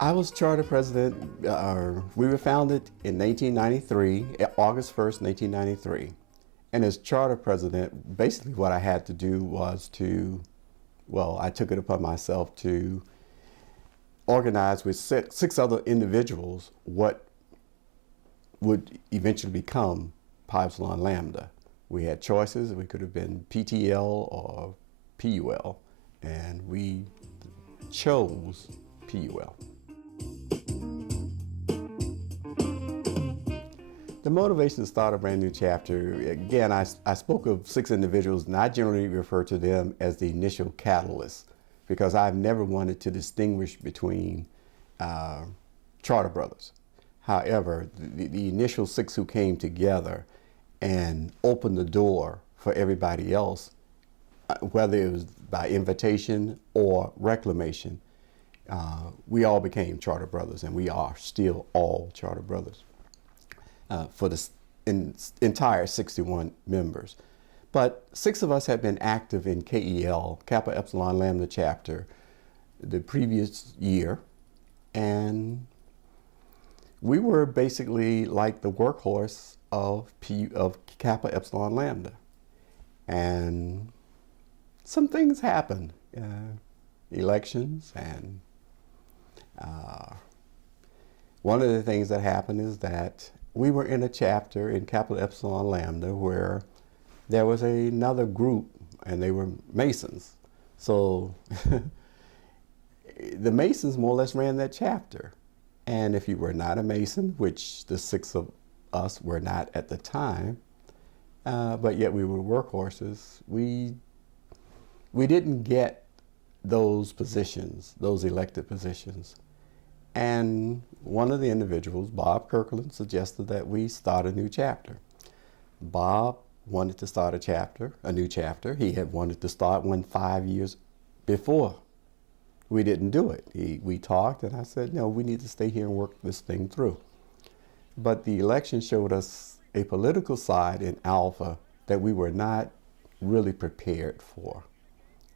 I was charter president. We were founded in 1993, August 1st, 1993. And as charter president, basically what I had to do was I took it upon myself to organize with six other individuals what would eventually become Pi Upsilon Lambda. We had choices. We could have been PTL or PUL, and we chose PUL. The motivation to start a brand new chapter, again, I spoke of 6 individuals, and I generally refer to them as the initial catalyst, because I've never wanted to distinguish between charter brothers. However, the initial 6 who came together and opened the door for everybody else, whether it was by invitation or reclamation, we all became charter brothers, and we are still all charter brothers. For the entire 61 members. But 6 of us had been active in KEL, Kappa Epsilon Lambda chapter, the previous year, and we were basically like the workhorse of Kappa Epsilon Lambda. And some things happened, elections, and one of the things that happened is that we were in a chapter in Kappa Epsilon Lambda where there was another group, and they were Masons. So the Masons more or less ran that chapter. And if you were not a Mason, which the 6 of us were not at the time, but yet we were workhorses, we didn't get those positions, those elected positions. And one of the individuals, Bob Kirkland, suggested that we start a new chapter. Bob wanted to start a new chapter. He had wanted to start one 5 years before. We didn't do it. We talked, and I said, no, we need to stay here and work this thing through. But the election showed us a political side in Alpha that we were not really prepared for.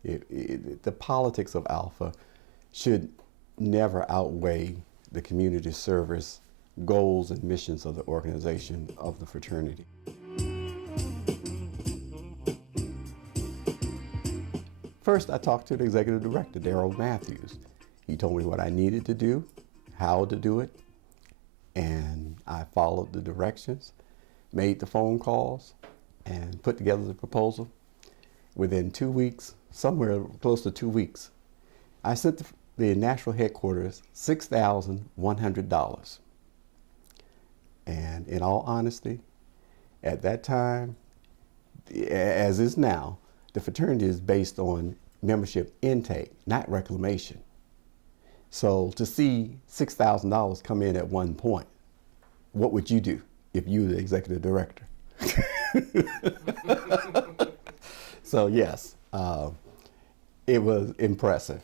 The politics of Alpha should never outweigh the community service goals and missions of the organization of the fraternity. First, I talked to the executive director, Darrell Matthews. He told me what I needed to do, how to do it, and I followed the directions, made the phone calls, and put together the proposal. Within 2 weeks, somewhere close to 2 weeks, I sent the national headquarters $6,100. And in all honesty, at that time, as is now, the fraternity is based on membership intake, not reclamation. So to see $6,000 come in at one point, what would you do if you were the executive director? So yes, it was impressive,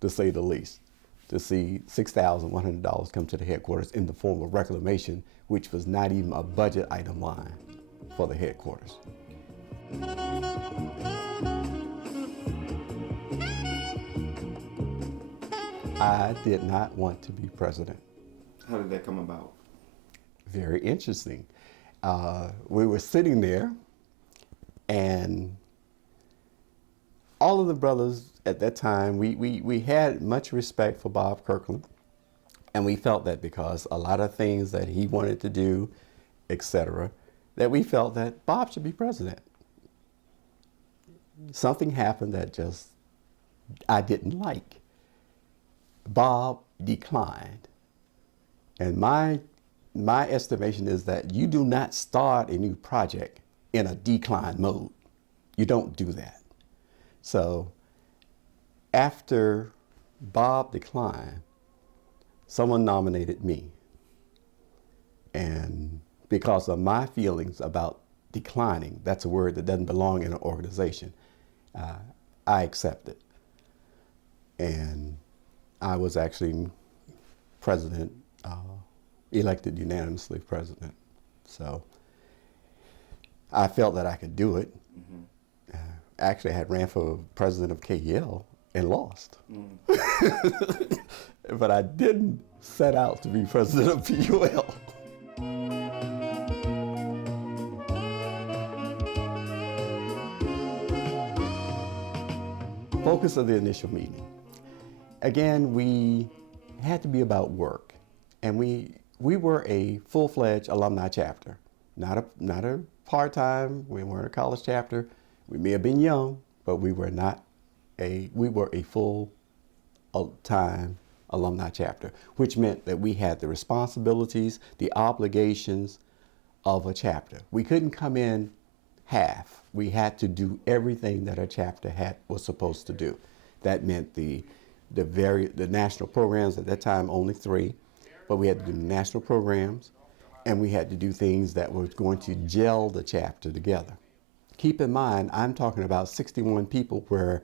to say the least, to see $6,100 come to the headquarters in the form of reclamation, which was not even a budget item line for the headquarters. I did not want to be president. How did that come about? Very interesting. We were sitting there, and all of the brothers at that time, we had much respect for Bob Kirkland, and we felt that because a lot of things that he wanted to do, etc., that we felt that Bob should be president. Something happened that just I didn't like. Bob declined. And my estimation is that you do not start a new project in a decline mode. You don't do that. So after Bob declined, someone nominated me. And because of my feelings about declining, that's a word that doesn't belong in an organization, I accepted. And I was actually president, elected unanimously president. So I felt that I could do it. Actually, I had ran for president of KEL and lost. But I didn't set out to be president of PUL. Focus of the initial meeting. Again, we had to be about work, and we were a full-fledged alumni chapter, not a part-time. We weren't a college chapter. We may have been young, but we were a full-time alumni chapter, which meant that we had the responsibilities, the obligations of a chapter. We couldn't come in half. We had to do everything that a chapter was supposed to do. That meant the national programs, at that time only 3, but we had to do national programs, and we had to do things that were going to gel the chapter together. Keep in mind, I'm talking about 61 people where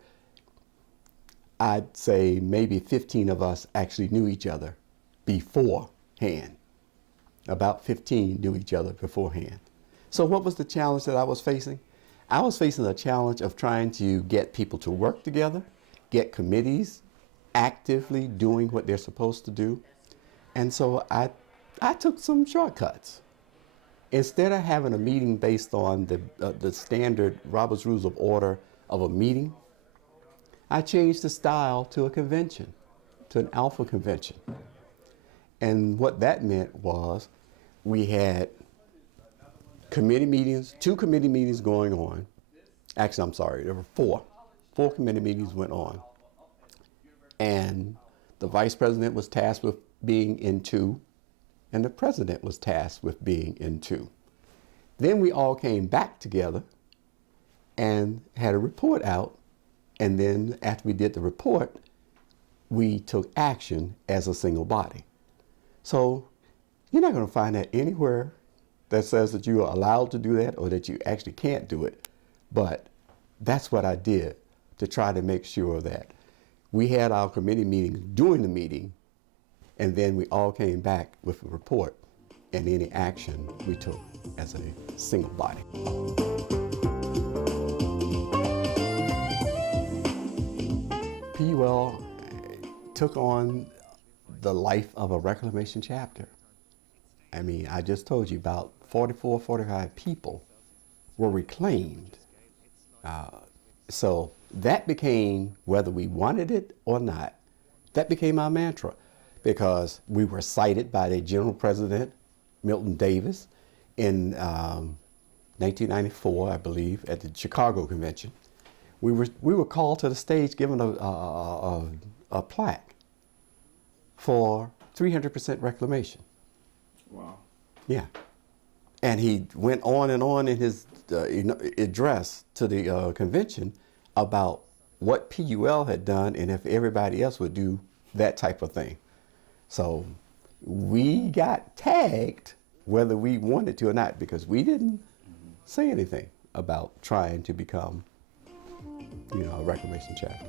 I'd say maybe 15 of us actually knew each other beforehand. About 15 knew each other beforehand. So what was the challenge that I was facing? I was facing the challenge of trying to get people to work together, get committees actively doing what they're supposed to do. And so I took some shortcuts. Instead of having a meeting based on the standard Robert's Rules of Order of a meeting, I changed the style to a convention, to an alpha convention. And what that meant was we had committee meetings, 2 committee meetings going on. Actually, I'm sorry, there were 4. 4 committee meetings went on. And the vice president was tasked with being in 2, and the president was tasked with being in 2. Then we all came back together and had a report out, and then after we did the report, we took action as a single body. So you're not going to find that anywhere that says that you are allowed to do that or that you actually can't do it, but that's what I did to try to make sure that we had our committee meetings during the meeting, and then we all came back with a report and any action we took as a single body. PUL took on the life of a reclamation chapter. I mean, I just told you about 44, 45 people were reclaimed. So that became, whether we wanted it or not, that became our mantra, because we were cited by the General President, Milton Davis, in 1994, I believe, at the Chicago Convention. We were called to the stage, given a plaque for 300% reclamation. Wow. Yeah. And he went on and on in his address to the convention about what PUL had done and if everybody else would do that type of thing. So we got tagged whether we wanted to or not, because we didn't say anything about trying to become, a reclamation chapter.